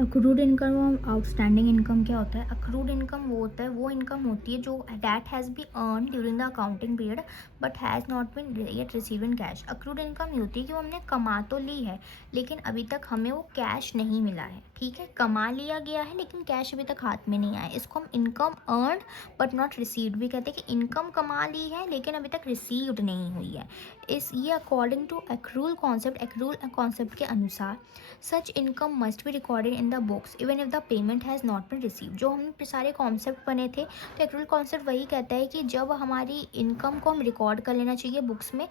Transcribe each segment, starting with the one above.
Accrued income और outstanding income क्या होता है? अक्रूड इनकम वो होता है, वो इनकम होती है जो that has be earn during the accounting period but has not been yet receive in cash. Accrued income ये होती है कि वो हमने कमा तो ली है लेकिन अभी तक हमें वो कैश नहीं मिला है। ठीक है, कमा लिया गया है लेकिन कैश अभी तक हाथ में नहीं आया, इसको हम income earn but not received भी कहते हैं कि इनकम कमा ली है लेकिन अभी तक रिसीव्ड नहीं हुई है। इस ये according to accrual concept, accrual concept के अनुसार such income must be recorded in the books even if the payment has not been receive. जो हम सारे कॉन्सेप्ट बने थे तो एक्रूल कॉन्सेप्ट वही कहता है कि जब हमारी इनकम को हम रिकॉर्ड कर लेना चाहिए बुक्स में,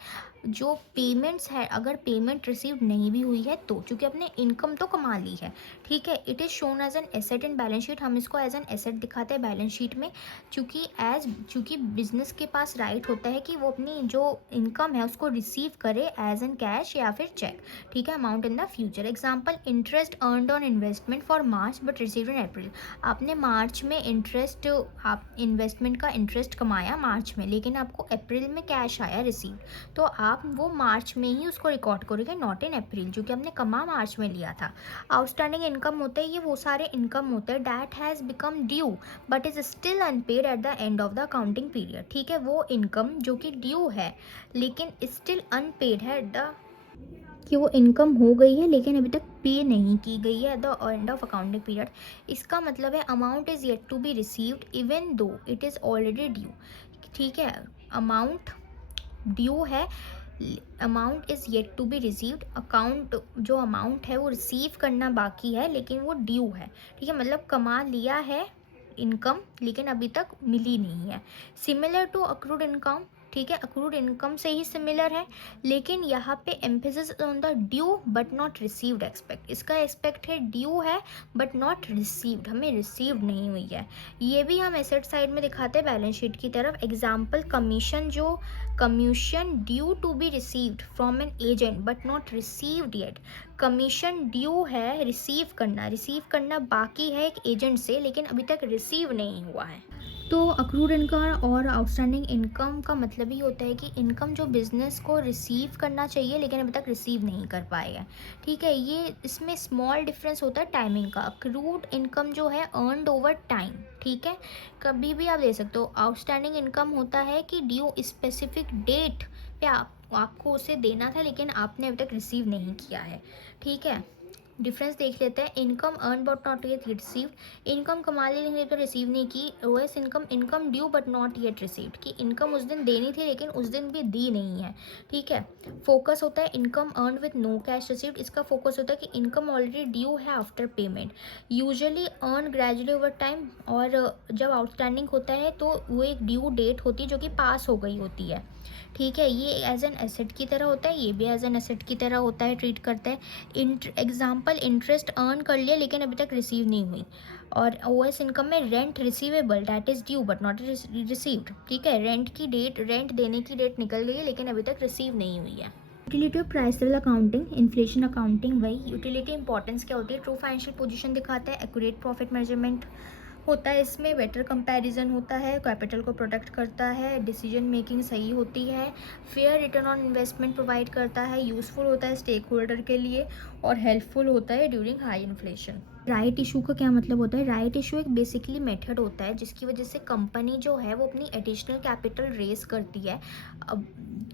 जो पेमेंट्स है अगर पेमेंट रिसीव नहीं भी हुई है तो, चूँकि अपने इनकम तो कमा ली है। ठीक है, it is shown as an asset in balance sheet, हम इसको एज एन एसेट दिखाते हैं बैलेंस शीट में, चूँकि बिजनेस के पास राइट होता है कि वो अपनी जो इनकम है उसको रिसीव करे एज एन कैश या फिर चेक। ठीक है, amount in the future. Example, interest earned on investment for March but received in April. आपने मार्च में इंटरेस्ट, आप इन्वेस्टमेंट का इंटरेस्ट कमाया मार्च में लेकिन आपको अप्रैल में कैश आया रिसीव, तो आप वो मार्च में ही उसको रिकॉर्ड करोगे, नॉट इन अप्रैल, जो कि हमने कमा मार्च में लिया था। आउटस्टैंडिंग इनकम होते हैं, ये वो सारे इनकम होते हैं that has become due but is still unpaid at the end of the accounting period. ठीक है, वो इनकम जो कि ड्यू है लेकिन स्टिल अनपेड है एट द, कि वो इनकम हो गई है लेकिन अभी तक पे नहीं की गई है at the end of accounting period. इसका मतलब है amount is yet to be received even though it is already due. ठीक है, अमाउंट ड्यू है, amount is yet to be received, account जो अमाउंट है वो रिसीव करना बाकी है लेकिन वो ड्यू है। ठीक है, मतलब कमा लिया है इनकम लेकिन अभी तक मिली नहीं है। सिमिलर टू अक्रूड इनकम, ठीक है, अक्रूड इनकम से ही सिमिलर है लेकिन यहाँ पे emphasis on the due but not received expect. इसका एक्सपेक्ट है ड्यू है बट नॉट रिसीव्ड, हमें रिसीव्ड नहीं हुई है। ये भी हम एसेट साइड में दिखाते हैं बैलेंस शीट की तरफ। एग्जाम्पल, कमीशन, जो commission due to be received from an agent but not received yet. Commission due है, रिसीव करना बाकी है एक एजेंट से लेकिन अभी तक रिसीव नहीं हुआ है। तो अक्रूड इनकम और आउटस्टैंडिंग इनकम का मतलब ही होता है कि इनकम जो बिजनेस को रिसीव करना चाहिए लेकिन अभी तक रिसीव नहीं कर पाए हैं। ठीक है, ये इसमें स्मॉल डिफरेंस होता है टाइमिंग का। अक्रूड इनकम जो है अर्नड ओवर टाइम, ठीक है, कभी भी आप ले सकते हो। आउटस्टैंडिंग इनकम होता है कि ड्यू स्पेसिफिक डेट पे आपको उसे देना था लेकिन आपने अभी तक रिसीव नहीं किया है। ठीक है, डिफरेंस देख लेते हैं। Income earn but not yet received, income कमा ली लेकिन तो रिसीव नहीं की। OS income, income due but not yet received, कि इनकम उस दिन देनी थी लेकिन उस दिन भी दी नहीं है। ठीक है, फोकस होता है income earn with no cash received, इसका फोकस होता है कि इनकम ऑलरेडी ड्यू है after payment, usually earn gradually over time. और जब आउटस्टैंडिंग होता है तो वो एक ड्यू डेट होती है जो कि पास हो गई होती है। ठीक है, ये एज एन एसेट की तरह होता है, ये भी एज एन एसेट की तरह होता है, ट्रीट करते हैं। एग्जाम्पल, इंटरेस्ट अर्न कर लिया लेकिन अभी तक रिसीव नहीं हुई। और ओएस इनकम में rent receivable that is due but not received. ठीक है, रेंट की डेट, रेंट देने की डेट निकल गई है लेकिन अभी तक रिसीव नहीं हुई है। Utility of price level accounting, inflation accounting, वही यूटिलिटी इंपॉर्टेंस क्या होती है? ट्रू फाइनेंशियल पोजीशन दिखाता है, एक्यूरेट प्रॉफिट मेजरमेंट होता है, इसमें बेटर कंपैरिजन होता है, कैपिटल को प्रोटेक्ट करता है, डिसीजन मेकिंग सही होती है, fair return on investment provide करता है, यूज़फुल होता है स्टेक होल्डर के लिए और हेल्पफुल होता है during high inflation. Right issue का क्या मतलब होता है? राइट इशू एक बेसिकली मेथड होता है जिसकी वजह से कंपनी जो है वो अपनी एडिशनल कैपिटल रेज करती है, अब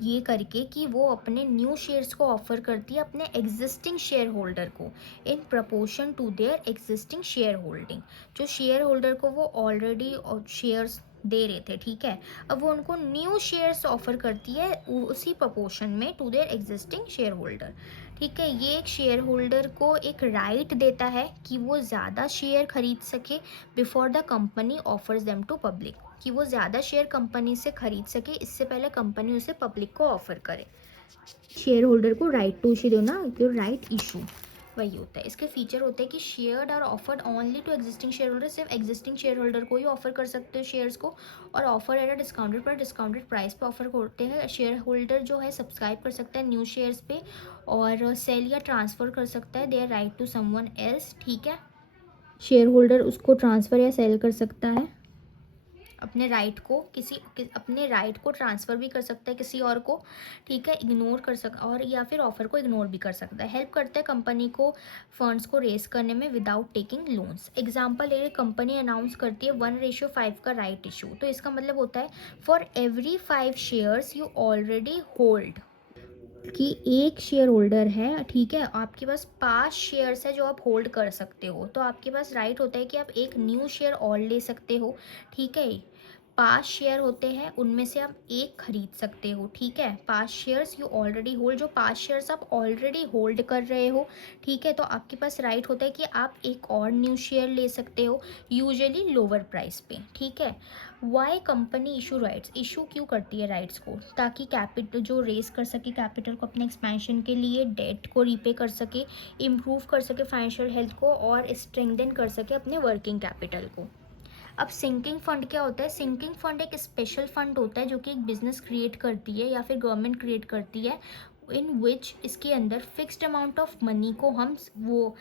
ये करके कि वो अपने न्यू शेयर्स को ऑफर करती है अपने एग्जिस्टिंग शेयर होल्डर को in proportion to their existing shareholding. जो शेयर होल्डर को वो ऑलरेडी शेयर्स दे रहे थे, ठीक है, अब वो उनको न्यू शेयर्स ऑफर करती है उसी प्रपोर्शन में to their existing share holder. ठीक है, ये एक शेयर होल्डर को एक राइट देता है कि वो ज़्यादा शेयर खरीद सके before the company offers them to public, कि वो ज़्यादा शेयर कंपनी से खरीद सके इससे पहले कंपनी उसे पब्लिक को ऑफर करे। शेयर होल्डर को राइट टू इशू देना, तो राइट इशू वही होता है। इसके फीचर होते हैं कि शेयर्ड और offered only to existing shareholder, सिर्फ एग्जिस्टिंग शेयर होल्डर को ही ऑफर कर सकते हो शेयर्स को, और ऑफर एट अ डिस्काउंटेड पर डिस्काउंटेड प्राइस पे ऑफर करते हैं। शेयर होल्डर जो है सब्सक्राइब कर सकता है न्यू शेयर्स पे और सेल या ट्रांसफ़र कर सकता है their right to someone else. ठीक है, शेयर होल्डर उसको ट्रांसफ़र या सेल कर सकता है। अपने राइट को अपने राइट को ट्रांसफ़र भी कर सकता है किसी और को, ठीक है, इग्नोर कर सक और या फिर ऑफ़र को इग्नोर भी कर सकता है। हेल्प करता है कंपनी को फंड्स को रेज़ करने में विदाउट टेकिंग लोन्स। एग्जांपल है, कंपनी अनाउंस करती है 1:5 का राइट इशू, तो इसका मतलब होता है for every 5 shares you already hold, कि एक शेयर होल्डर है, ठीक है, आपके पास 5 शेयर्स है जो आप होल्ड कर सकते हो, तो आपके पास राइट होता है कि आप एक न्यू शेयर और ले सकते हो, ठीक है। 5 शेयर होते हैं, उनमें से आप एक खरीद सकते हो, ठीक है। 5 शेयर्स यू ऑलरेडी होल्ड, जो 5 शेयर्स आप ऑलरेडी होल्ड कर रहे हो, ठीक है, तो आपके पास राइट होता है कि आप एक और न्यू शेयर ले सकते हो, यूजुअली लोअर प्राइस पे, ठीक है। Why company issue rights, issue क्यों करती है राइट्स को, ताकि कैपिटल जो रेस कर सके कैपिटल को अपने एक्सपेंशन के लिए, डेट को रीपे कर सके, इम्प्रूव कर सके फाइनेंशियल हेल्थ को, और स्ट्रेंथन कर सके अपने वर्किंग कैपिटल को। अब सिंकिंग फंड क्या होता है? सिंकिंग फंड एक स्पेशल फंड होता है जो कि एक बिजनेस क्रिएट करती है या फिर गवर्नमेंट क्रिएट करती है, इन विच इसके अंदर फिक्स्ड अमाउंट ऑफ मनी को हम वो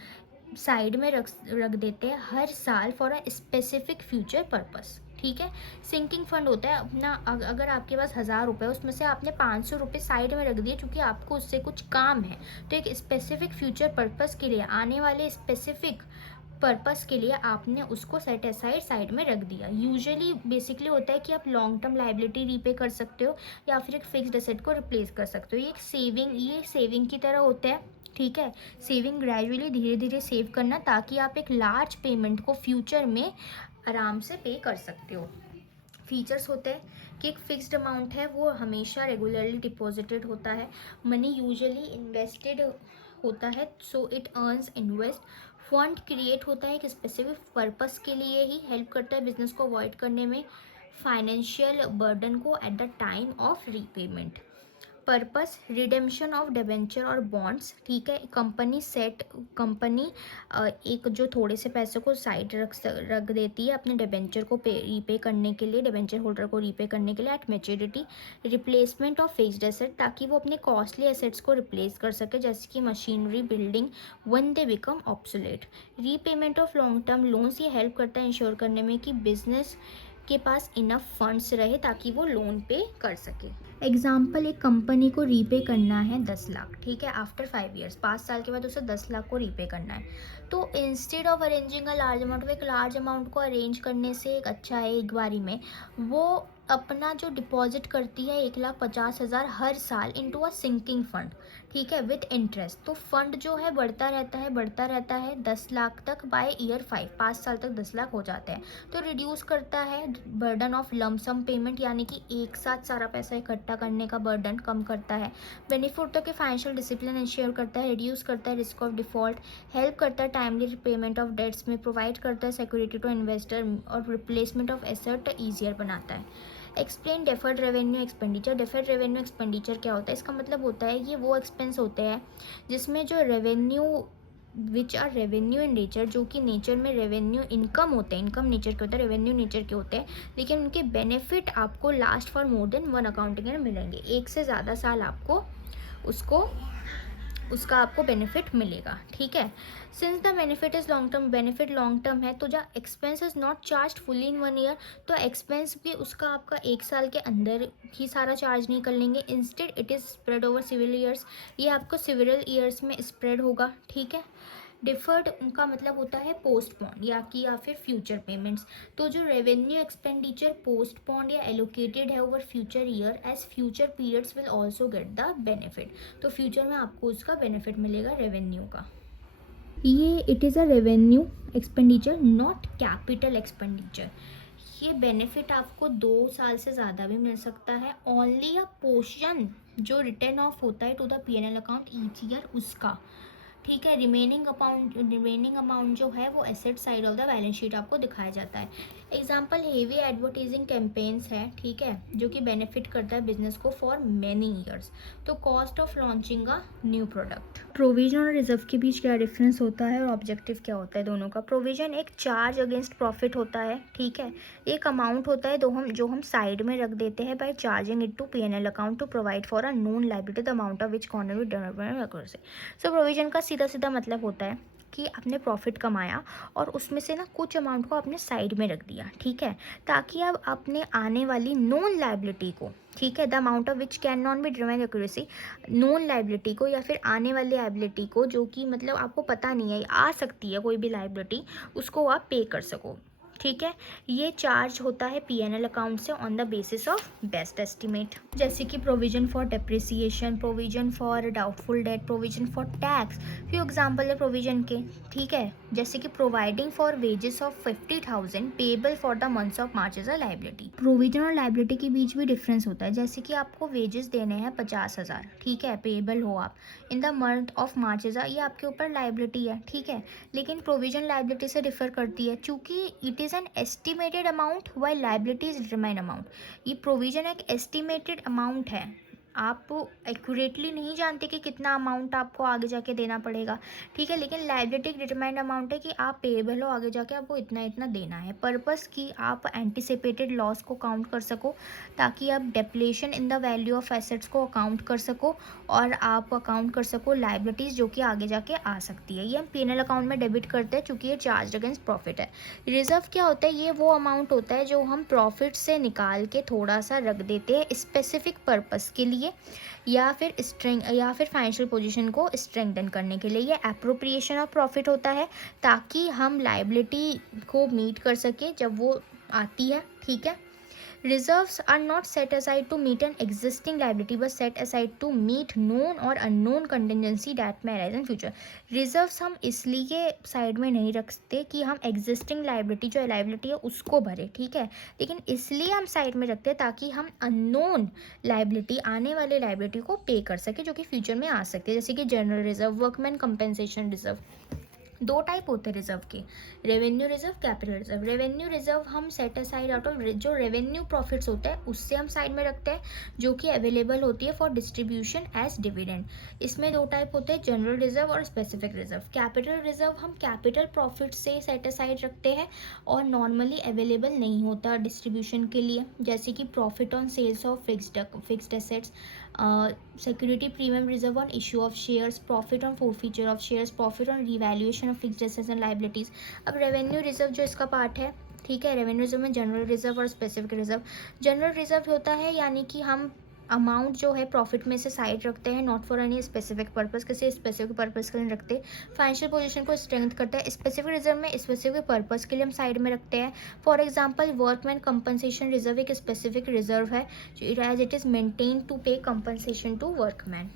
साइड में रख देते हैं हर साल for a specific future purpose, ठीक है। सिंकिंग फंड होता है अपना, अगर आपके पास 1000 रुपये, उसमें से आपने 500 रुपये साइड में रख दिए क्योंकि आपको उससे कुछ काम है, तो एक स्पेसिफिक फ्यूचर पर्पस के लिए, आने वाले स्पेसिफिक पर्पस के लिए आपने उसको सेट असाइड साइड में रख दिया। यूजुअली बेसिकली होता है कि आप लॉन्ग टर्म लाइबिलिटी रीपे कर सकते हो या फिर एक फिक्स्ड एसेट को रिप्लेस कर सकते हो। ये सेविंग की तरह होता है, ठीक है। सेविंग ग्रेजुअली धीरे धीरे सेव करना, ताकि आप एक लार्ज पेमेंट को फ्यूचर में आराम से पे कर सकते हो। फीचर्स होते हैं कि एक फिक्स्ड अमाउंट है वो हमेशा रेगुलरली डिपॉजिटेड होता है, मनी यूजुअली इन्वेस्टेड होता है, so it earns invest. Fund create होता है एक स्पेसिफिक पर्पस के लिए ही, हेल्प करता है बिजनेस को अवॉइड करने में फाइनेंशियल बर्डन को eight the time of repayment. Purpose redemption of debenture और बॉन्ड्स, ठीक है। कंपनी एक जो थोड़े से पैसे को साइड रख देती है अपने डिबेंचर को रीपे करने के लिए, डिबेंचर होल्डर को रीपे करने के लिए at maturity. Replacement of fixed asset, ताकि वो अपने कॉस्टली एसेट्स को रिप्लेस कर सके, जैसे कि machinery, building, when they become obsolete. Repayment of long term loans, ये हेल्प करता है इंश्योर करने में कि बिजनेस के पास इनफ फंड्स रहे ताकि वो लोन पे कर सके। एग्जाम्पल, एक कंपनी को रीपे करना है 10 लाख, ठीक है, आफ्टर 5 ईयर्स, 5 साल के बाद उसे 10 लाख को रीपे करना है। तो instead of arranging a large amount, वो एक लार्ज अमाउंट को अरेंज करने से एक अच्छा है एक बारी में, वो अपना जो डिपॉजिट करती है 1,50,000 हर साल इनटू अ सिंकिंग फंड, ठीक है, विद इंटरेस्ट। तो फंड जो है बढ़ता रहता है 10 लाख तक बाय ईयर 5, 5 साल तक 10 लाख हो जाते हैं। तो रिड्यूस करता है बर्डन ऑफ लमसम पेमेंट, यानी कि एक साथ सारा पैसा इकट्ठा करने का बर्डन कम करता है। बेनिफिट होता है कि फाइनेंशियल डिसिप्लिन इंश्योर करता है, रिड्यूस करता है रिस्क ऑफ डिफॉल्ट, हेल्प करता है टाइमली रिपेमेंट ऑफ डेट्स में, प्रोवाइड करता है सिक्योरिटी टू इन्वेस्टर, और रिप्लेसमेंट ऑफ एसेट ईजियर बनाता है। Explain deferred revenue expenditure. Deferred revenue expenditure क्या होता है? इसका मतलब होता है ये वो एक्सपेंस होते हैं जिसमें जो revenue which are revenue in nature, जो कि नेचर में रेवेन्यू इनकम होते हैं, इनकम नेचर के होते हैं, रेवेन्यू नेचर के होते हैं, लेकिन उनके बेनिफिट आपको last for more than 1 accounting year मिलेंगे। एक से ज़्यादा साल आपको उसका आपको बेनिफिट मिलेगा, ठीक है। Since the benefit is long term, benefit long term है, तो जो expense is not charge fully in 1 year, तो एक्सपेंस भी उसका आपका 1 साल के अंदर ही सारा चार्ज नहीं कर लेंगे। Instead it is spread over several years, ये आपको सिविल ईयर्स में स्प्रेड होगा, ठीक है। डिफर्ड उनका मतलब होता है पोस्टपोन या फिर फ्यूचर पेमेंट्स। तो जो रेवेन्यू एक्सपेंडिचर पोस्टपोन या एलोकेटेड है over future year, as future periods will also get the benefit, तो फ्यूचर में आपको उसका बेनिफिट मिलेगा रेवेन्यू का। ये it is a revenue expenditure not capital expenditure. ये बेनिफिट आपको 2 साल से ज़्यादा भी मिल सकता है। ओनली अ पोर्शन जो रिटर्न ऑफ होता है to the P&L account each year उसका, ठीक है। रिमेनिंग अमाउंट जो है वो asset side of the balance sheet आपको दिखाया जाता है। एग्जाम्पल, हेवी एडवर्टाइजिंग कैंपेन्स है, ठीक है, जो कि बेनिफिट करता है बिजनेस को फॉर मैनी ईयर्स। तो cost of launching a new product. Provision और रिजर्व के बीच क्या डिफरेंस होता है और ऑब्जेक्टिव क्या होता है दोनों का? प्रोविजन एक चार्ज अगेंस्ट प्रॉफिट होता है, ठीक है, एक अमाउंट होता है जो हम साइड में रख देते हैं by charging it to P&L account to provide for a known liability the amount of which contribute development. So provision का सीधा सीधा मतलब होता है कि आपने प्रॉफिट कमाया और उसमें से ना कुछ अमाउंट को आपने साइड में रख दिया, ठीक है, ताकि अब अपने आने वाली नॉन लाइबिलिटी को, ठीक है, the amount of which can not be determined accuracy, non liability को या फिर आने वाली लाइबिलिटी को, जो कि मतलब आपको पता नहीं है आ सकती है कोई भी लाइबिलिटी, उसको आप पे कर सको, ठीक है। ये चार्ज होता है पीएनएल अकाउंट से on the basis of best estimate, जैसे कि provision for depreciation, provision for doubtful debt, provision for tax, few example है प्रोविजन के, ठीक है, जैसे कि providing for wages of 50,000 payable for the months of March is a liability. Provision और liability के बीच भी डिफरेंस होता है, जैसे कि आपको वेजेस देने हैं 50,000, ठीक है, पेएबल हो आप in the month of March is ये आपके ऊपर लाइबिलिटी है, ठीक है, लेकिन प्रोविजन लाइबिलिटी से डिफर करती है, चूंकि it is an estimated amount while liability is determined amount. ये प्रोविजन एक एस्टिमेटेड अमाउंट है, आप एक्यूरेटली नहीं जानते कि कितना अमाउंट आपको आगे जाके देना पड़ेगा, ठीक है, लेकिन लाइबिलिटी डिटरमाइंड अमाउंट है कि आप पेएबल हो, आगे जाके आपको इतना इतना देना है, पर्पस कि आप एंटिसिपेटेड लॉस को काउंट कर सको, ताकि आप depletion in the value of assets को अकाउंट कर सको और आप अकाउंट कर सको लाइबिलिटीज़ जो कि आगे जाके आ सकती है। ये हम पीएनएल अकाउंट में डेबिट करते हैं चूँकि ये चार्ज अगेंस्ट प्रॉफिट है। रिजर्व क्या होता है? ये वो अमाउंट होता है जो हम प्रॉफिट से निकाल के थोड़ा सा रख देते हैं स्पेसिफिक पर्पस के लिए, या फिर फाइनेंशियल पोजीशन को स्ट्रेंथन करने के लिए। ये एप्रोप्रिएशन ऑफ प्रॉफिट होता है ताकि हम लाइबिलिटी को मीट कर सके जब वो आती है, ठीक है। Reserves are not set aside to meet an existing liability but set aside to meet known or unknown contingency that may arise in future. Reserves हम इसलिए साइड में नहीं रखते कि हम existing liability जो liability है उसको भरे, ठीक है, लेकिन इसलिए हम साइड में रखते हैं ताकि हम unknown liability, आने वाले liability को पे कर सके जो कि फ्यूचर में आ सकते हैं, जैसे कि general reserve, workman compensation reserve. दो टाइप होते हैं रिजर्व के, revenue reserve, capital reserve. Revenue reserve हम सेट असाइड आउट ऑफ जो रेवेन्यू प्रॉफिट्स होता है उससे हम साइड में रखते हैं, जो कि अवेलेबल होती है फॉर डिस्ट्रीब्यूशन एज डिविडेंड। इसमें दो टाइप होते हैं, जनरल रिजर्व और स्पेसिफिक रिजर्व। कैपिटल रिजर्व हम कैपिटल प्रॉफिट से सेट असाइड रखते हैं और अवेलेबल नहीं होता डिस्ट्रीब्यूशन के लिए, जैसे कि profit on sales of fixed assets, security premium reserve on issue of shares, profit on forfeiture of shares, profit on revaluation of fixed assets and liabilities. अब रेवेन्यू रिजर्व जो इसका पार्ट है, ठीक है, रेवेन्यू रिजर्व में general reserve और specific reserve. General reserve होता है यानी कि हम अमाउंट जो है प्रॉफिट में से साइड रखते हैं, not for any specific purpose, किसी स्पेसिफिक पर्पस के लिए रखते, फाइनेंशियल पोजीशन को स्ट्रेंथ करता है। स्पेसिफिक रिजर्व में स्पेसिफिक पर्पस के लिए हम साइड में रखते हैं। For example workman compensation reserve एक स्पेसिफिक रिजर्व है as it is maintain to pay compensation to workman.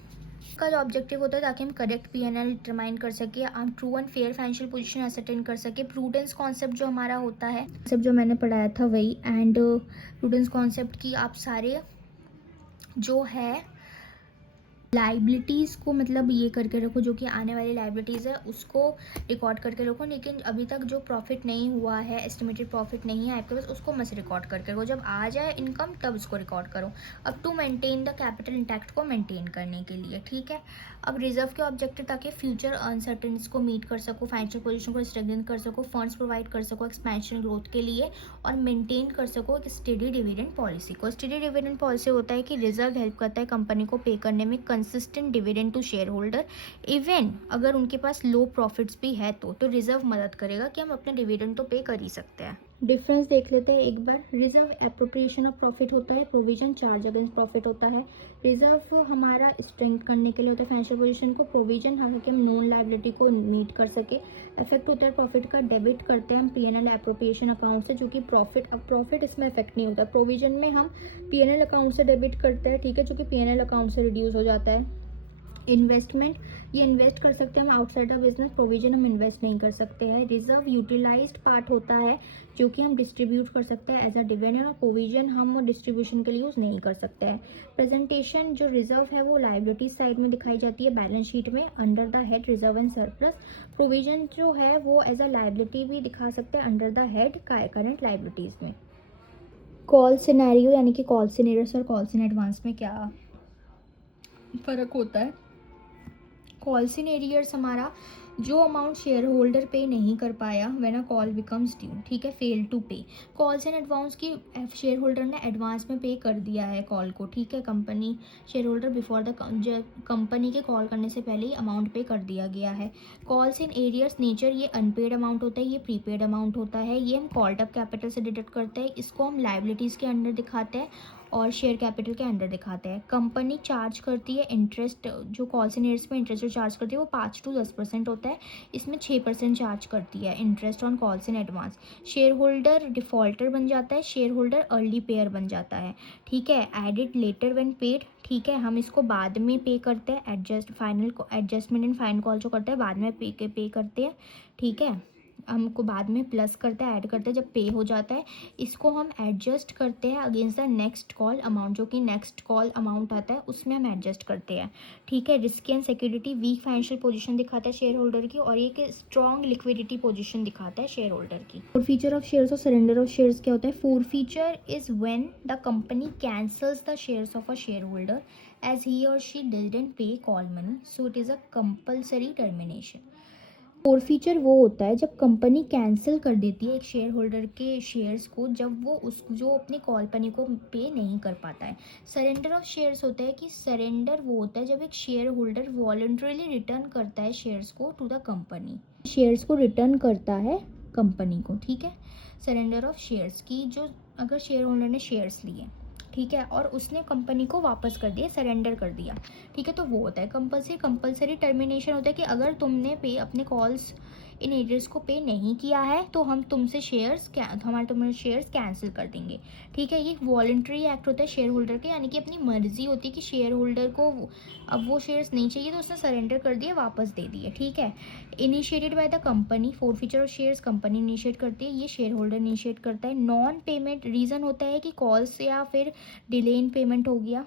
का जो ऑब्जेक्टिव होता है ताकि हम करेक्ट पीएनएल डिटरमाइन कर सके, हम true and fair financial position ascertain कर सके। प्रूडेंस कॉन्सेप्ट जो हमारा होता है, सब जो मैंने पढ़ाया था वही, एंड प्रूडेंस कॉन्सेप्ट की आप सारे जो है लाइबिलिटीज़ को मतलब ये करके रखो, जो कि आने वाली लाइबिलिटीज़ है उसको रिकॉर्ड करके रखो, लेकिन अभी तक जो प्रॉफिट नहीं हुआ है, एस्टिमेटेड प्रॉफिट नहीं है आपके पास, उसको मत रिकॉर्ड करके रखो, जब आ जाए इनकम तब उसको रिकॉर्ड करो। अब to maintain the capital intact को मेंटेन करने के लिए, ठीक है। अब रिजर्व के ऑब्जेक्टिव ताकि फ्यूचर अनसर्टेनिटीज को मीट कर सको, फाइनेंशियल पोजीशन को स्ट्रेंथन कर सको, फंड्स प्रोवाइड कर सको एक्सपेंशन ग्रोथ के लिए, और मेंटेन कर सको एक स्टेडी डिविडेंड पॉलिसी को। स्टेडी डिविडेंड पॉलिसी होता है कि रिजर्व हेल्प करता है कंपनी को पे करने में consistent dividend to shareholder, even अगर उनके पास लो प्रॉफिट्स भी है तो रिजर्व मदद करेगा कि हम अपने डिविडेंड तो पे कर ही सकते हैं। डिफरेंस देख लेते हैं एक बार। रिजर्व एप्रोप्रिएशन ऑफ प्रॉफिट होता है, प्रोविजन चार्ज अगेंस्ट प्रॉफिट होता है। रिजर्व हमारा स्ट्रेंथ करने के लिए होता है फाइनेंशियल पोजीशन को, प्रोविजन हालांकि हम नॉन लाइबिलिटी को मीट कर सके। इफेक्ट होता है प्रॉफिट का, डेबिट करते हैं हम पीएनएल एप्रोप्रिएशन अकाउंट से, जो कि प्रॉफिट, अब प्रॉफिट इसमें इफेक्ट नहीं होता। प्रोविजन में हम पीएनएल अकाउंट से डेबिट करते हैं, ठीक है, जो कि पीएनएल अकाउंट से रिड्यूस हो जाता है। इन्वेस्टमेंट, ये इन्वेस्ट कर सकते हैं हम आउटसाइड ऑफ बिजनेस, प्रोविजन हम इन्वेस्ट नहीं कर सकते हैं। रिजर्व यूटिलाइज्ड पार्ट होता है जो कि हम डिस्ट्रीब्यूट कर सकते हैं एज अ डिविडेंड, और प्रोविजन हम डिस्ट्रीब्यूशन के लिए यूज़ नहीं कर सकते हैं। प्रेजेंटेशन जो रिजर्व है वो लाइबिलिटी साइड में दिखाई जाती है बैलेंस शीट में under the head reserve and surplus. Provision जो है वो एज अ लाइबिलिटी भी दिखा सकते हैं under the head current liabilities में। कॉल सिनेरियो यानी कि कॉल सिनेरियस और कॉल्स इन एडवांस में क्या फ़र्क होता है? कॉल्स इन एरियर्स हमारा जो अमाउंट शेयर होल्डर पे नहीं कर पाया when a call becomes due, ठीक है, फेल टू पे। कॉल्स एंड एडवांस की शेयर होल्डर ने एडवांस में पे कर दिया है कॉल को, ठीक है, company share holder before the company के कॉल करने से पहले ही अमाउंट पे कर दिया गया है। कॉल्स इन एरियर्स नेचर, ये अनपेड अमाउंट होता है, ये प्रीपेड अमाउंट होता है, ये हम कॉल्ड अप कैपिटल से डिडक्ट करते हैं, इसको हम लाइबिलिटीज़ के अंडर दिखाते हैं और शेयर कैपिटल के अंडर दिखाते हैं। कंपनी चार्ज करती है इंटरेस्ट, जो कॉल्स एंड एरियर्स में इंटरेस्ट जो चार्ज करती है वो 5 to 10% होता है, इसमें 6% चार्ज करती है interest on calls in advance. Share holder defaulter बन जाता है, शेयर होल्डर अर्ली पेयर बन जाता है, ठीक है। एडिड लेटर व्हेन पेड, ठीक है, हम इसको बाद में पे करते हैं, एडजस्टमेंट इन फाइन कॉल जो करते हैं बाद में पे करते हैं, ठीक है, हमको बाद में प्लस करते हैं, ऐड करते हैं जब पे हो जाता है। इसको हम एडजस्ट करते हैं against the next call amount, जो कि नेक्स्ट कॉल अमाउंट आता है उसमें हम एडजस्ट करते हैं, ठीक है। Risk and security, weak financial position दिखाता है शेयर होल्डर की, और एक स्ट्रॉन्ग लिक्विडिटी पोजीशन दिखाता है शेयर होल्डर की। फोर फीचर ऑफ शेयर्स और सरेंडर ऑफ शेयर्स क्या होता है? Four feature is when the company cancels the shares of a share holder as he or she didn't pay call money, so it is a compulsory termination. Forfeiture वो होता है जब company cancel कर देती है एक शेयर होल्डर के shares को, जब वो उस जो अपनी कॉल मनी को पे नहीं कर पाता है। सरेंडर ऑफ शेयर्स होता है कि सरेंडर वो होता है जब एक शेयर होल्डर वॉलंटरीली रिटर्न करता है शेयर्स को टू द कंपनी, शेयर्स को रिटर्न करता है कंपनी को, ठीक है। सरेंडर ऑफ शेयर्स की, जो अगर शेयर होल्डर ने शेयर्स लिए, ठीक है, और उसने कंपनी को वापस कर दिया, सरेंडर कर दिया, ठीक है, तो वो होता है कंपलसरी टर्मिनेशन होता है कि अगर तुमने पे अपने कॉल्स इन एरियर्स को पे नहीं किया है तो हम तुमसे तुम्हारे शेयर्स कैंसिल कर देंगे, ठीक है। ये वॉलंटरी एक्ट होता है शेयर होल्डर के, यानी कि अपनी मर्जी होती है कि शेयर होल्डर को अब वो शेयर्स नहीं चाहिए तो उसने सरेंडर कर दिए, वापस दे दिए, ठीक है। Initiated by the company, forfeiture of shares company initiate करती है, ये शेयर होल्डर इनिशिएट करता है। नॉन पेमेंट रीज़न होता है कि कॉल्स या फिर डिले इन पेमेंट हो गया,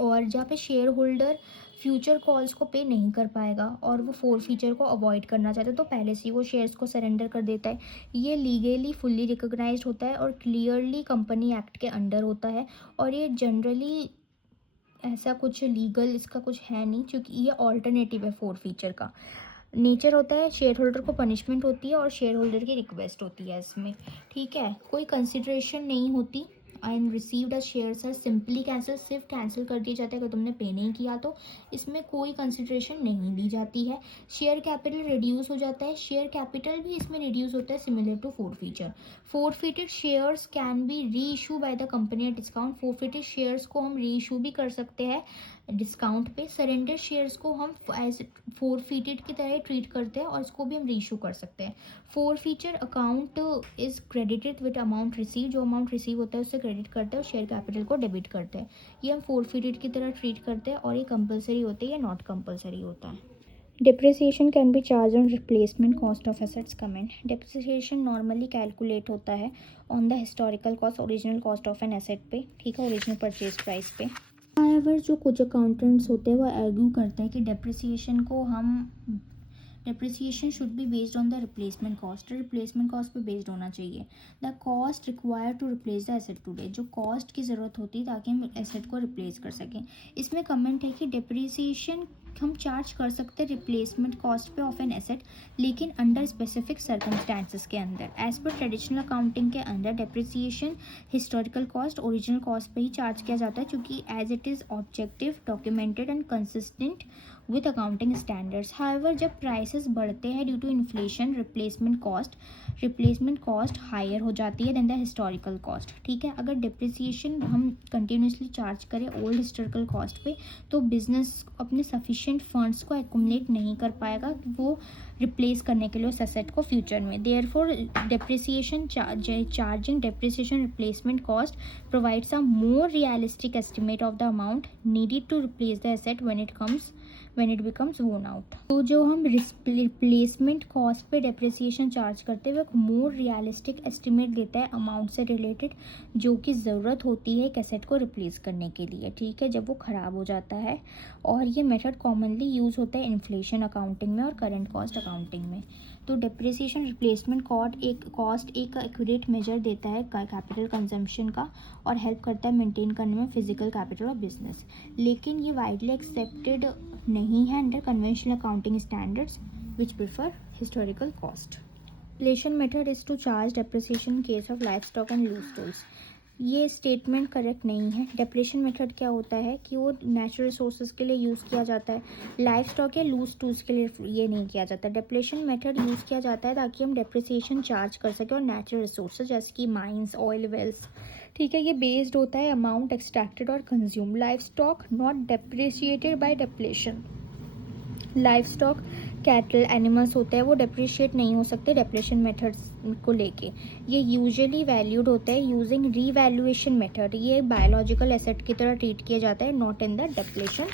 और जहाँ पे शेयर होल्डर फ्यूचर कॉल्स को पे नहीं कर पाएगा और वो फोर फीचर को अवॉइड करना चाहता है तो पहले से ही वो शेयर्स को सरेंडर कर देता है। ये लीगली फुल्ली रिकॉग्नाइज्ड होता है और क्लियरली कंपनी एक्ट के अंडर होता है, और ये जनरली ऐसा कुछ लीगल इसका कुछ है नहीं, क्योंकि ये ऑल्टरनेटिव है फोर फीचर का। नेचर होता है शेयर होल्डर को पनिशमेंट होती है और शेयर होल्डर की रिक्वेस्ट होती है इसमें, ठीक है। कोई कंसिडरेशन नहीं होती। And received a shares are simply cancel, सिर्फ कैंसिल कर दिए जाते हैं अगर तुमने पे नहीं किया तो, इसमें कोई कंसिडरेशन नहीं दी जाती है। शेयर कैपिटल रिड्यूस हो जाता है, शेयर कैपिटल भी इसमें रिड्यूस होता है similar to forfeiture. Forfeited shares can be re issue by the company at discount, forfeited shares को हम री इशू भी कर सकते हैं डिस्काउंट पे। सरेंडर शेयर्स को हम एज फॉरफिटेड की तरह ट्रीट करते हैं और इसको भी हम री इशू कर सकते हैं। Four feature account is credited with amount receive, जो अमाउंट रिसीव होता है उससे क्रेडिट करते हैं और शेयर कैपिटल को डेबिट करते हैं। ये हम फोर फीटेड की तरह ट्रीट करते हैं और ये कंपलसरी होते हैं या नॉट कंपलसरी होता है। Depreciation can be charge on replacement cost of assets comment. Depreciation normally calculate होता है on the historical cost, original cost of an asset पे, ठीक है, ओरिजिनल परचेज प्राइस पे। हाउएवर जो कुछ अकाउंटेंट्स होते हैं वो आर्ग्यू करते हैं कि depreciation should be based on the replacement cost, replacement cost पे बेस्ड होना चाहिए। The cost require to replace the asset today, जो कॉस्ट की ज़रूरत होती है ताकि हम एसेट को रिप्लेस कर सकें। इसमें कमेंट है कि डिप्रिसिएशन हम चार्ज कर सकते हैं रिप्लेसमेंट कॉस्ट पे ऑफ एन एसेट, लेकिन अंडर स्पेसिफिक सर्कमस्टांसेस के अंदर। एज पर ट्रेडिशनल अकाउंटिंग के अंदर depreciation historical cost, original cost पे ही चार्ज किया जाता है, क्योंकि as it is objective, documented and consistent with accounting standards. However जब प्राइसेस बढ़ते हैं due to inflation, replacement cost higher हो जाती है देन द हिस्टोरिकल कॉस्ट, ठीक है। अगर डिप्रिसिएशन हम कंटिन्यूसली चार्ज करें ओल्ड हिस्टोरिकल कॉस्ट पे तो बिजनेस अपने सफिशिएंट फंड्स को एक्युमुलेट नहीं कर पाएगा वो रिप्लेस करने के लिए उस एसेट को फ्यूचर में। Therefore depreciation charging depreciation replacement cost provides a more realistic estimate of the amount needed to replace the asset when it becomes worn out। तो जो हम रिप्लेसमेंट कॉस्ट पे डिप्रिसिएशन चार्ज करते हैं वो एक मोर रियलिस्टिक एस्टिमेट देता है अमाउंट से रिलेटेड जो कि ज़रूरत होती है एक एसेट को रिप्लेस करने के लिए, ठीक है, जब वो ख़राब हो जाता है। और ये मेथड कॉमनली यूज़ होता है इन्फ्लेशन अकाउंटिंग में और करंट कॉस्ट अकाउंटिंग में। तो डिप्रिसिएशन रिप्लेसमेंट कॉस्ट एक एक्यूरेट मेजर देता है कैपिटल कंजम्पशन का और हेल्प करता है मेंटेन करने में फिजिकल कैपिटल ऑफ बिजनेस, लेकिन ये वाइडली एक्सेप्टेड नहीं है under conventional accounting standards. which prefer historical cost. Depreciation method is to charge depreciation in case of livestock and loose tools. ये स्टेटमेंट करेक्ट नहीं है. डेप्रेशन मेथड क्या होता है कि वो नेचुरल रिसोर्सेज के लिए यूज़ किया जाता है, लाइफ स्टॉक या लूज टूल्स के लिए ये नहीं किया जाता. डेप्रेशन मेथड यूज़ किया जाता है ताकि हम डेप्रिसिएशन चार्ज कर सकें और नेचुरल रिसोर्सेज जैसे कि माइंस, ऑयल वेल्स, ठीक है, ये बेस्ड होता है अमाउंट एक्सट्रैक्टेड और consume. Livestock not depreciated by depletion. Livestock cattle animals होते हैं वो डेप्रिशिएट नहीं हो सकते डेप्लेशन मेथड्स को लेके. ये यूजुअली वैल्यूड होता है यूजिंग रीवैल्यूएशन मेथड. ये बायोलॉजिकल एसेट की तरह ट्रीट किया जाता है, not in the depletion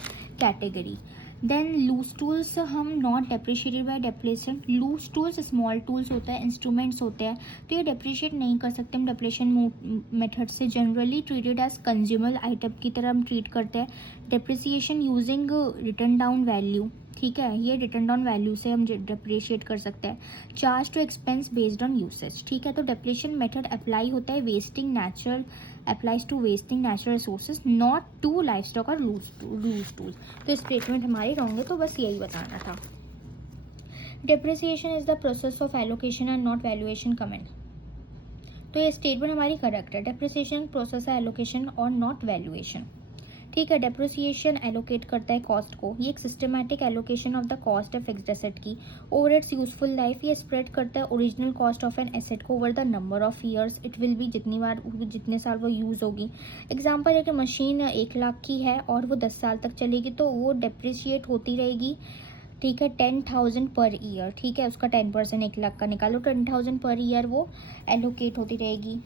category. Then loose tools हम not depreciated by depletion. Loose tools small tools होता है, इंस्ट्रूमेंट्स होते हैं, तो ये डेप्रिशिएट नहीं कर सकते हम डेप्लेशन मेथड से. Generally treated as consumer item की तरह हम ट्रीट करते हैं. Depreciation using written down value, ठीक है, ये रिटर्न डाउन वैल्यू से हम डेप्रिशिएट कर सकते हैं. Charge to expense based on usage, ठीक है, तो डेप्लेशन मेथड अप्लाई होता है applies to wasting natural resources, not to livestock और लूज टूल्स. तो स्टेटमेंट हमारी रॉन्ग है, तो बस यही बताना था. Depreciation is the process of allocation and not valuation comment. तो ये स्टेटमेंट हमारी करेक्ट है. डेप्रिसिएशन प्रोसेस है एलोकेशन और नॉट वैल्यूएशन, ठीक है. डेप्रिसिएशन एलोकेट करता है कॉस्ट को. ये एक systematic allocation of the cost of fixed asset की ओवर इट्स यूजफुल लाइफ. ये स्प्रेड करता है original cost of an asset को over the number of years it will be, जितने साल वो यूज़ होगी. एग्जाम्पल है कि मशीन 1 लाख की है और वो 10 साल तक चलेगी, तो वो डेप्रिशिएट होती रहेगी, ठीक है, 10,000 पर ईयर, ठीक है. उसका 10% 1 लाख का निकालो, 10,000 पर ईयर वो एलोकेट होती रहेगी,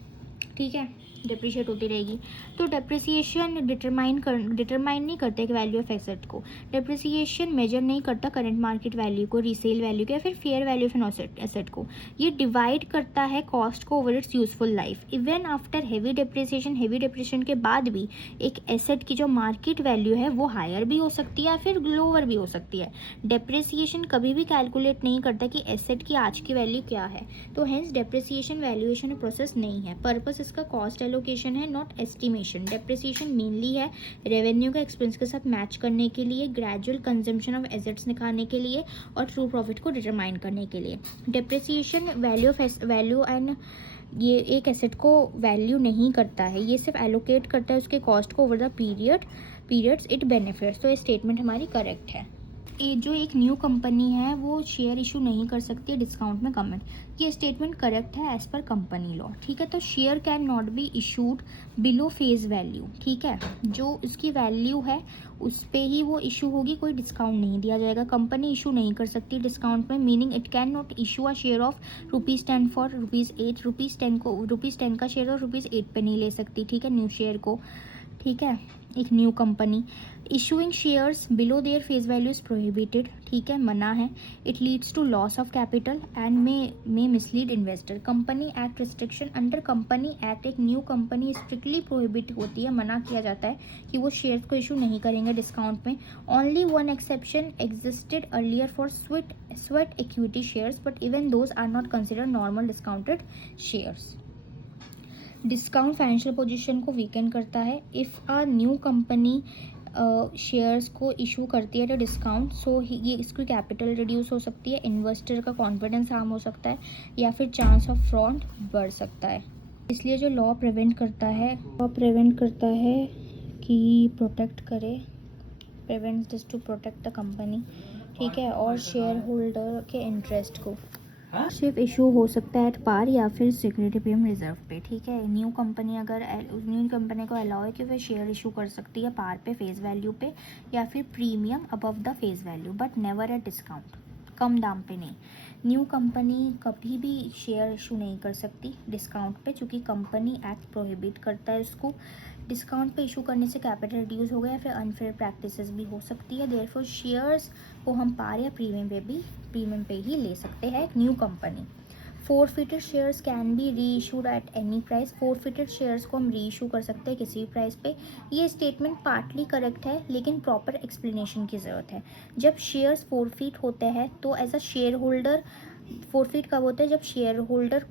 ठीक है, डिप्रिशिएट होती रहेगी. तो डेप्रिसिएशन डिटरमाइन नहीं करते कि वैल्यू ऑफ एसेट को. डेप्रिसिएशन मेजर नहीं करता करंट मार्केट वैल्यू को, रीसेल वैल्यू को या फिर फेयर वैल्यू ऑफ एसेट को. ये डिवाइड करता है कॉस्ट को over its useful life. Even after heavy depreciation के बाद भी एक एसेट की जो मार्केट वैल्यू है वो हायर भी हो सकती है या फिर लोअर भी हो सकती है. डेप्रिसिएशन कभी भी कैलकुलेट नहीं करता कि एसेट की आज की वैल्यू क्या है. तो हेंस डेप्रिसिएशन वैल्यूएशन प्रोसेस नहीं है. पर्पस इसका कॉस्ट एलोकेशन है, नॉट एस्टिमेशन. डेप्रिसिएशन मेनली है रेवेन्यू का एक्सपेंस के साथ मैच करने के लिए, ग्रेजुअल कंजम्पशन ऑफ एसेट्स निकालने के लिए और ट्रू प्रॉफिट को डिटरमाइन करने के लिए. डेप्रिसिएशन वैल्यू एंड ये एक एसेट को वैल्यू नहीं करता है, ये सिर्फ एलोकेट करता है उसके कॉस्ट को over the periods it benefits. तो ये स्टेटमेंट हमारी करेक्ट है. जो एक न्यू कंपनी है वो शेयर इशू नहीं कर सकती है डिस्काउंट में कमेंट. ये स्टेटमेंट करेक्ट है एज पर कंपनी लॉ, ठीक है. तो share can not be issued below face value, ठीक है, जो इसकी वैल्यू है उस पर ही वो इशू होगी, कोई डिस्काउंट नहीं दिया जाएगा. कंपनी इशू नहीं कर सकती डिस्काउंट में, meaning it can not issue a share of ₹10 for ₹8. ₹10 का शेयर और ₹8 पे नहीं ले सकती, ठीक है, न्यू शेयर को, ठीक है, एक new company. Issuing shares below their face value is prohibited, ठीक है, मना है. It leads to loss of capital and may mislead investor. Company act restriction, under company act एक न्यू कंपनी स्ट्रिक्टली प्रोहिबिट होती है, मना किया जाता है कि वो शेयर्स को इशू नहीं करेंगे डिस्काउंट में. Only one exception existed earlier for sweat equity shares, but even those are not considered normal discounted shares. Discount financial position को वीकेंड करता है. If a new company shares को इशू करती है तो डिस्काउंट, सो ये इसकी कैपिटल रिड्यूस हो सकती है, इन्वेस्टर का कॉन्फिडेंस हार्म हो सकता है या फिर चांस ऑफ फ्रॉड बढ़ सकता है. इसलिए जो लॉ प्रिवेंट करता है कि प्रोटेक्ट करे, prevents this to protect the company, ठीक है, और शेयर होल्डर के इंटरेस्ट को. सिर्फ इशू हो सकता है एट पार या फिर सिक्योरिटी प्रीमियम रिजर्व पे, ठीक है. न्यू कंपनी को अलाउ है कि वह शेयर इशू कर सकती है पार पे, फेस वैल्यू पे या फिर premium above the face value, but never at discount, कम दाम पे नहीं. न्यू कंपनी कभी भी शेयर इशू नहीं कर सकती डिस्काउंट पे, चूँकि कंपनी एक्ट प्रोहिबिट करता है उसको. डिस्काउंट पे इशू करने से कैपिटल रिड्यूस हो गया या फिर अनफेयर प्रैक्टिसेस भी हो सकती है. देयरफॉर शेयर्स को हम पार या प्रीमियम पे ही ले सकते हैं एक new company. Forfeited shares can be re issued at any price. Forfeited shares को हम री इशू कर सकते हैं किसी भी प्राइस पे. ये स्टेटमेंट पार्टली करेक्ट है लेकिन प्रॉपर एक्सप्लेनेशन की ज़रूरत है. जब शेयर्स फोरफिट होते हैं तो as a shareholder, forfeit कब होता है जब शेयर होल्डर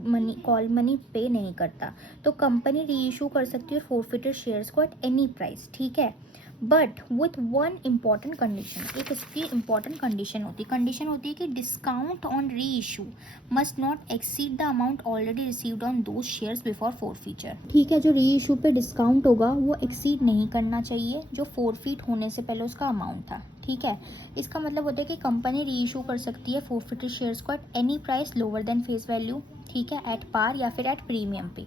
कॉल मनी पे नहीं करता, तो कंपनी री इशू कर सकती है फोरफिटेड शेयर्स को एट एनी प्राइस, ठीक है. But with one important condition, एक इसकी इम्पॉर्टेंट कंडीशन होती है कि डिस्काउंट ऑन री issue must not exceed the amount already received on those shares before forfeiture. ठीक है, जो री इशू पे डिस्काउंट होगा वो एक्सीड नहीं करना चाहिए जो फोरफीट होने से पहले उसका अमाउंट था। ठीक है, इसका मतलब होता है कि कंपनी री इशू कर सकती है फोरफिटेड शेयर्स को eight any price lower than face value, ठीक है, एट पार या फिर एट प्रीमियम पे,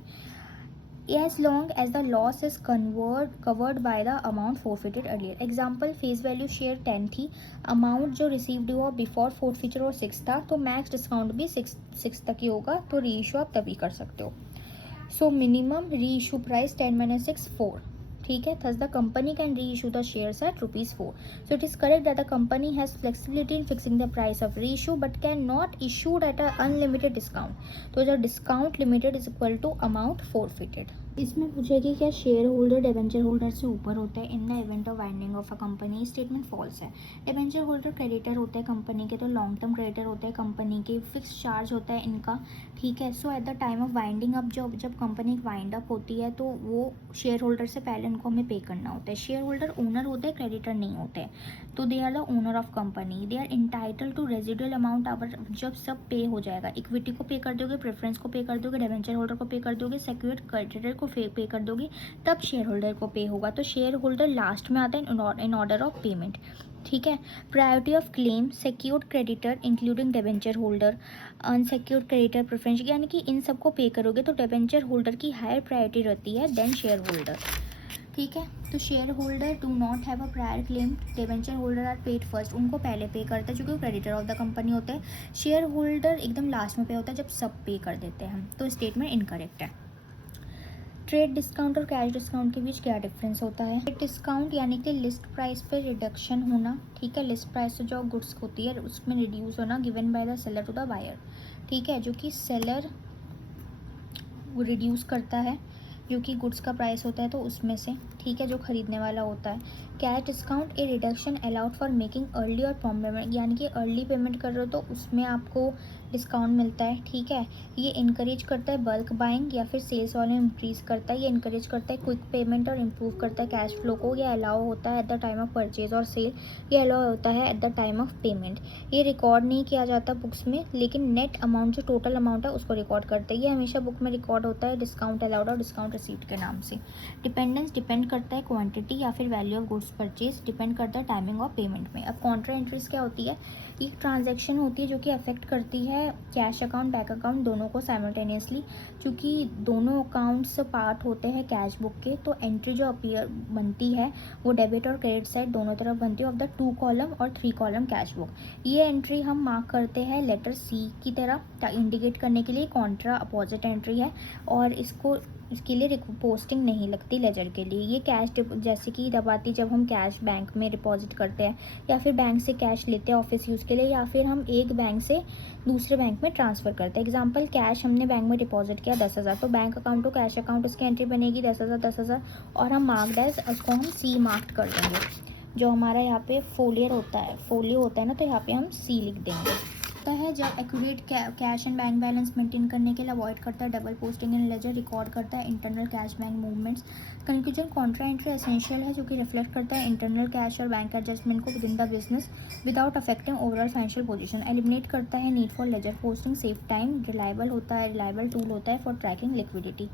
as long as the loss is covered by the amount forfeited earlier. Example, face value share 10 थी, अमाउंट जो रिसीव्ड हुआ before forfeiture और 6 था, तो मैक्स डिस्काउंट भी 6 तक ही होगा, तो री इशू आप तभी कर सकते हो। सो मिनिमम री इशू प्राइस 10 - 6 4, ठीक है, thus the company can reissue the shares at ₹4. So it is correct that the company has flexibility in fixing the price of reissue but cannot issue at a unlimited discount. तो जो discount limited is equal to amount forfeited. इसमें पूछेगी क्या share holder debenture holder से ऊपर होता है in the event of winding off a company. Statement false है। Debenture holder creditor होते हैं कंपनी के, तो लॉन्ग टर्म क्रेडिटर होते हैं कंपनी के, फिक्स चार्ज होता है इनका, ठीक है। So at the time of winding up, जब कंपनी वाइंड अप होती है तो वो शेयर होल्डर से पहले उनको हमें पे करना होता है। शेयर होल्डर ओनर होते हैं, क्रेडिटर नहीं होते, तो they are the owner of company, they are entitled to residual amount. जब सब पे हो जाएगा, इक्विटी को पे कर दोगे, प्रेफरेंस को पे कर दोगे, डिबेंचर होल्डर को पे कर दोगे, सिक्योर्ड क्रेडिटर को पे कर दोगे, तब शेयर होल्डर को पे होगा। तो शेयर होल्डर लास्ट में आता है इन ऑर्डर ऑफ पेमेंट, ठीक है। Priority of claim, secured creditor including debenture holder, unsecured creditor, preference, यानी कि इन सबको पे करोगे तो डिबेंचर होल्डर की हायर प्रायोरिटी रहती है देन शेयर होल्डर, ठीक है। तो share holder do not have a prior claim, debenture holder are paid first, उनको पहले पे करते हैं जो कि क्रेडिटर ऑफ द कंपनी होते हैं। शेयर होल्डर एकदम लास्ट में पे होता है जब सब पे कर देते हैं हम, तो स्टेटमेंट इनकरेक्ट है। ट्रेड डिस्काउंट और कैश डिस्काउंट के बीच क्या डिफरेंस होता है। ट्रेड डिस्काउंट यानी कि लिस्ट प्राइस पे रिडक्शन होना, ठीक है, लिस्ट प्राइस से जो गुड्स होती है उसमें रिड्यूस होना, given by the seller to the buyer, ठीक है, जो कि सेलर रिड्यूस करता है जो कि गुड्स का प्राइस होता है तो उसमें से, ठीक है, जो खरीदने वाला होता है। Cash discount A reduction allowed for making early और प्रॉम्प्ट पेमेंट, यानी कि अर्ली पेमेंट कर रहे हो तो उसमें आपको डिस्काउंट मिलता है, ठीक है। ये इनकरेज करता है बल्क बाइंग या फिर सेल्स वॉल्यूम इंक्रीज करता है, ये इनकरेज करता है क्विक पेमेंट और इम्प्रूव करता है कैश फ्लो को। ये अलाउ होता है at the time of purchase और सेल, ये अलाउ होता है at the time of payment. ये रिकॉर्ड नहीं किया जाता बुक्स में, लेकिन नेट अमाउंट जो टोटल अमाउंट है उसको रिकॉर्ड करते हैं। ये हमेशा बुक में रिकॉर्ड होता है डिस्काउंट अलाउड और डिस्काउंट रिसीव्ड के नाम से। डिपेंडेंस डिपेंड करता है क्वांटिटी या फिर value of goods purchase, depend करता है टाइमिंग ऑफ पेमेंट में। अब कॉन्ट्रा एंट्रीज क्या होती है, एक ट्रांजैक्शन होती है जो कि अफेक्ट करती है कैश अकाउंट बैक अकाउंट दोनों को साइमल्टेनियसली, क्योंकि दोनों अकाउंट्स पार्ट होते हैं कैश बुक के, तो एंट्री जो अपीयर बनती है वो डेबिट और क्रेडिट साइड दोनों तरफ बनती है ऑफ द 2 कॉलम और 3 कॉलम कैश बुक। ये एंट्री हम मार्क करते हैं लेटर सी की तरह इंडिकेट करने के लिए कॉन्ट्रा अपोजिट एंट्री है, और इसके लिए पोस्टिंग नहीं लगती लेजर के लिए। ये कैश जैसे कि दबाती जब हम कैश बैंक में डिपॉजिट करते हैं या फिर बैंक से कैश लेते हैं ऑफिस यूज़ के लिए, या फिर हम एक बैंक से दूसरे बैंक में ट्रांसफ़र करते हैं। एग्जांपल, कैश हमने बैंक में डिपॉजिट किया 10,000, तो bank account to cash account उसकी एंट्री बनेगी 10,000 और हम मार्क्ड एज, उसको हम सी मार्क्ड कर देंगे। जो हमारा यहाँ पे फोलियो होता है ना, तो यहाँ पे हम सी लिख देंगे। होता है जब accurate cash and bank balance maintain करने के लिए अवॉइड करता है double posting in ledger, record करता है internal cash bank movements. Conclusion, contra entry essential है जो कि रिफ्लेक्ट करता है इंटरनल कैश और बैंक एडजस्टमेंट को within the business without affecting overall financial position. Eliminate करता है need for ledger posting, save time, reliable tool होता है फॉर ट्रैकिंग लिक्विडिटी।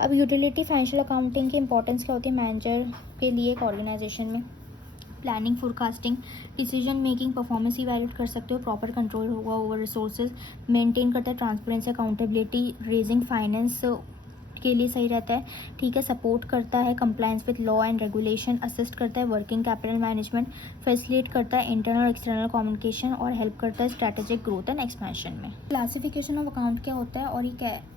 अब यूटिलिटी फाइनेंशियल अकाउंटिंग की इंपॉर्टेंस क्या होती है मैनेजर के लिए एक ऑर्गेनाइजेशन में। Planning, forecasting, decision making, performance evaluate कर सकते हो, प्रॉपर कंट्रोल होगा ओवर रिसोर्सेज, मेंटेन करता है ट्रांसपेरेंसी, अकाउंटेबिलिटी, रेजिंग फाइनेंस के लिए सही रहता है, ठीक है। सपोर्ट करता है compliance with law and regulation, assist करता है वर्किंग कैपिटल मैनेजमेंट, फैसिलिटेट करता है इंटरनल और एक्सटर्नल कम्युनिकेशन और हेल्प करता है स्ट्रैटेजिक ग्रोथ एंड एक्सपेंशन में। क्लासिफिकेशन ऑफ अकाउंट क्या होता है और ये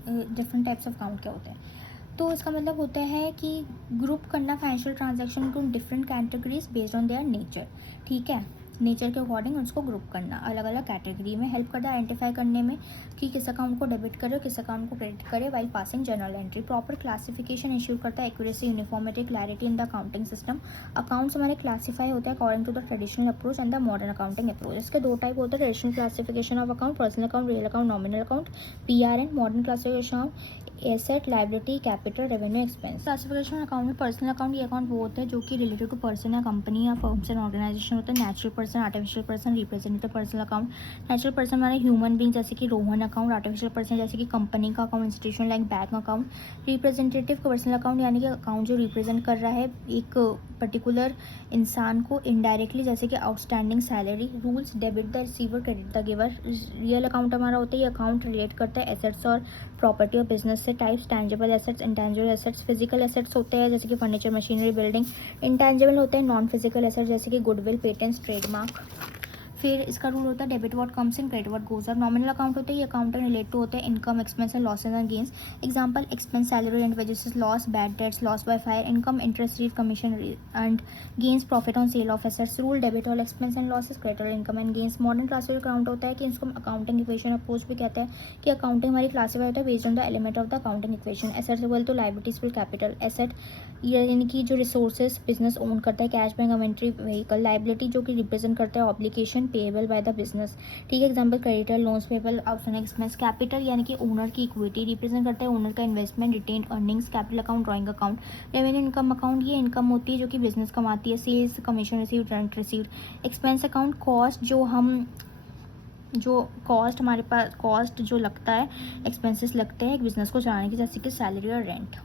डिफरेंट टाइप्स ऑफ अकाउंट क्या होते हैं, तो इसका मतलब होता है कि ग्रुप करना फाइनेंशियल ट्रांजैक्शन को different categories based on their nature, ठीक है, नेचर के अकॉर्डिंग उसको ग्रुप करना अलग अलग कैटेगरी में, हेल्प करता है आइडेंटिफाई करने में कि किस अकाउंट को डेबिट करे और किस अकाउंट को क्रेडिट करे while passing journal entry. Proper classification ensure करता है accuracy, uniformity, clarity in the accounting system. Accounts हमारे क्लासीफाई होते हैं according to the traditional approach and the modern accounting approach. इसके 2 टाइप होते हैं, traditional classification of account, personal account, real account, nominal account, PRN। Modern classification asset, liability, capital, revenue, expense. Classification account में personal account, ये account वो होता है जो कि रिलेटेड टू पर्सन या कंपनी या फर्म्स एंड ऑर्गेनाइजेशन होता है। Natural person, artificial person, representative personal account. Natural person हमारे ह्यूमन बींग जैसे कि रोहन अकाउंट। आर्टिफिशियल पर्सन जैसे कि कंपनी का account, institution like bank account. Representative personal account यानी कि अकाउंट जो रिप्रेजेंट कर रहा है एक पर्टिकुलर इंसान को इनडायरेक्टली, जैसे कि outstanding salary. Rules, debit the receiver, credit the giver. Real account हमारा होता है, ये अकाउंट रिलेट करता है एसेट्स और प्रॉपर्टी और बिजनेस से। Types, tangible assets, intangible assets. Physical assets होते हैं जैसे कि फर्नीचर, मशीनरी, बिल्डिंग। इंटैंजिबल होते हैं नॉन फिजिकल एसेट्स जैसे कि गुडविल, पेटेंट्स, ट्रेडमार्क। फिर इसका रूल होता है debit what comes in, credit what goes out. Nominal account होते हैं, ये अकाउंट रिलेट टू होते हैं income, expense and losses and gains. Example, expense salary and wages, loss bad debts, loss by fire. Income interest receive, commission and gains, profit on sale of assets. Rule, debit all expense and losses, credit all income and gains. Modern classification account होता है कि इसको accounting equation approach भी कहते हैं कि accounting हमारी classify होता है based on the element of the accounting equation. Assets equal to liabilities फिर कैपिटल। एसेट यानी कि जो रिसोर्सेज बिजनेस ओन करता है, cash, bank, inventory, vehicle. Liability जो कि रिप्रेजेंट करता है obligation payable by the business, ठीक है। Example, creditor, loans payable, outstanding expense. Capital यानी कि ओनर की इक्विटी, रिप्रेजेंट करता है ओनर का investment, retained earnings. Capital account, drawing account. Revenue income account, ये इनकम होती है जो कि बिजनेस कमाती है, sales, commission receive, rent receive. Expense account, cost जो कॉस्ट हमारे पास कॉस्ट जो लगता है, एक्सपेंसेस लगते हैं एक बिजनेस को चलाने की, जैसे कि सैलरी और रेंट।